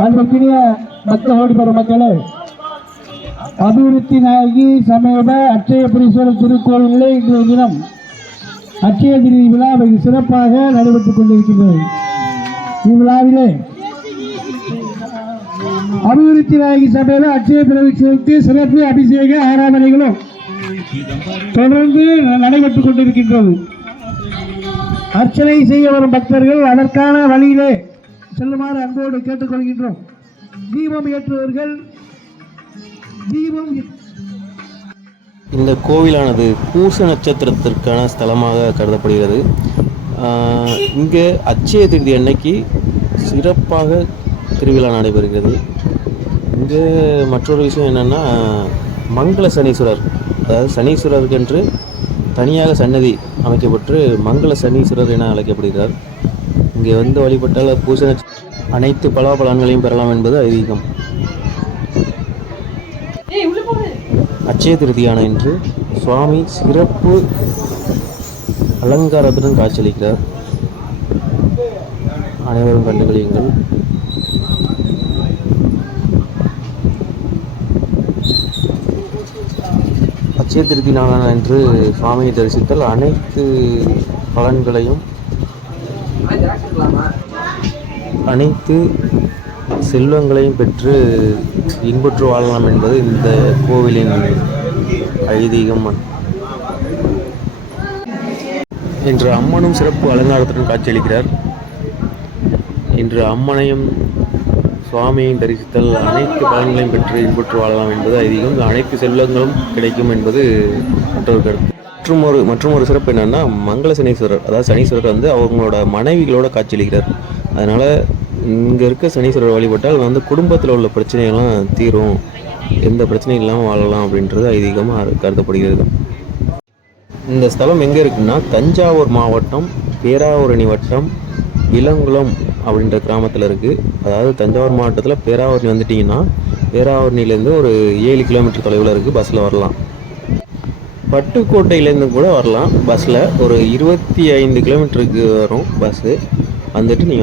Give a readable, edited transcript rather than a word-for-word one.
அன்றைக்கினிய மக்களோடு பெருமக்களே, அபிவிருத்தி நாயகி சமேத அட்சயபுரீஸ்வரர் திருக்கோவிலே இன்றைய தினம் அட்சய திருதி விழா சிறப்பாக நடைபெற்றுக் கொண்டிருக்கின்றது. இவ்விழாவிலே அபிவிருத்தி நாயகி சமேத அட்சய பிரவேசத்திற்கு சிறப்பு அபிஷேக ஆராதனைகளும் தொடர்ந்து நடைபெற்றுக் கொண்டிருக்கின்றது. அர்ச்சனை செய்ய வரும் பக்தர்கள் அதற்கான வழியிலே செல்லுமாறு அன்போடு கேட்டுக்கொள்கின்றோம். தீபம் ஏற்றுவர்கள் இந்த கோவிலானது பூச நட்சத்திரத்திற்கான ஸ்தலமாக கருதப்படுகிறது. இங்கே அட்சய திருதி அன்னைக்கு சிறப்பாக திருவிழா நடைபெறுகிறது. இங்கே மற்றொரு விஷயம் என்னென்னா, மங்கள சனீஸ்வரர், அதாவது சனீஸ்வரருக்கென்று தனியாக சன்னதி அமைக்கப்பட்டு மங்கள சனீஸ்வரர் என அழைக்கப்படுகிறார். இங்கே வந்து வழிபட்டால் பூச அனைத்து பலாபலன்களையும் பெறலாம் என்பது ஐதீகம். அட்சய திருதியான இன்று சுவாமி சிறப்பு அலங்காரத்துடன் காட்சியளிக்கிறார். அனைவரும் கண்டுகளியுங்கள். அட்சய திருதி நாளான இன்று சுவாமியை தரிசித்தால் அனைத்து பலன்களையும் அனைத்து செல்வங்களையும் பெற்று இன்புற்று வாழலாம் என்பது இந்த கோவிலின் ஐதீகம். இன்று அம்மனும் சிறப்பு அலங்காரத்துடன் காட்சியளிக்கிறார். இன்று அம்மனையும் சுவாமியையும் தரிசித்தல் அனைத்து பலன்களையும் பெற்று இன்புற்று வாழலாம் என்பது ஐதீகம். அனைத்து செல்வங்களும் கிடைக்கும் என்பது மற்றொரு கருத்து. மற்றும் ஒரு சிறப்பு என்னென்னா, மங்கள சனீஸ்வரர், அதாவது சனீஸ்வரர் வந்து அவங்களோட மனைவிகளோட காட்சியளிக்கிறார். அதனால் இங்கே இருக்க சனீஸ்வரர் வழிபட்டால் வந்து குடும்பத்தில் உள்ள பிரச்சனைகள்லாம் தீரும், எந்த பிரச்சனையும் இல்லாமல் வாழலாம் அப்படின்றது ஐதீகமாக கருதப்படுகிறது. இந்த ஸ்தலம் எங்கே இருக்குன்னா, தஞ்சாவூர் மாவட்டம் பேராவூரணி வட்டம் இளங்குளம் அப்படின்ற கிராமத்தில் இருக்குது. அதாவது தஞ்சாவூர் மாவட்டத்தில் பேராவூரணி வந்துட்டிங்கன்னா பேராவூரணிலேருந்து ஒரு 7 கிலோமீட்டர் தொலைவில் இருக்குது. பஸ்ஸில் வரலாம். பட்டுக்கோட்டையிலேருந்து கூட வரலாம் பஸ்ஸில். ஒரு 25 கிலோமீட்டருக்கு வரும் பஸ்ஸு. வந்துட்டு நீங்கள்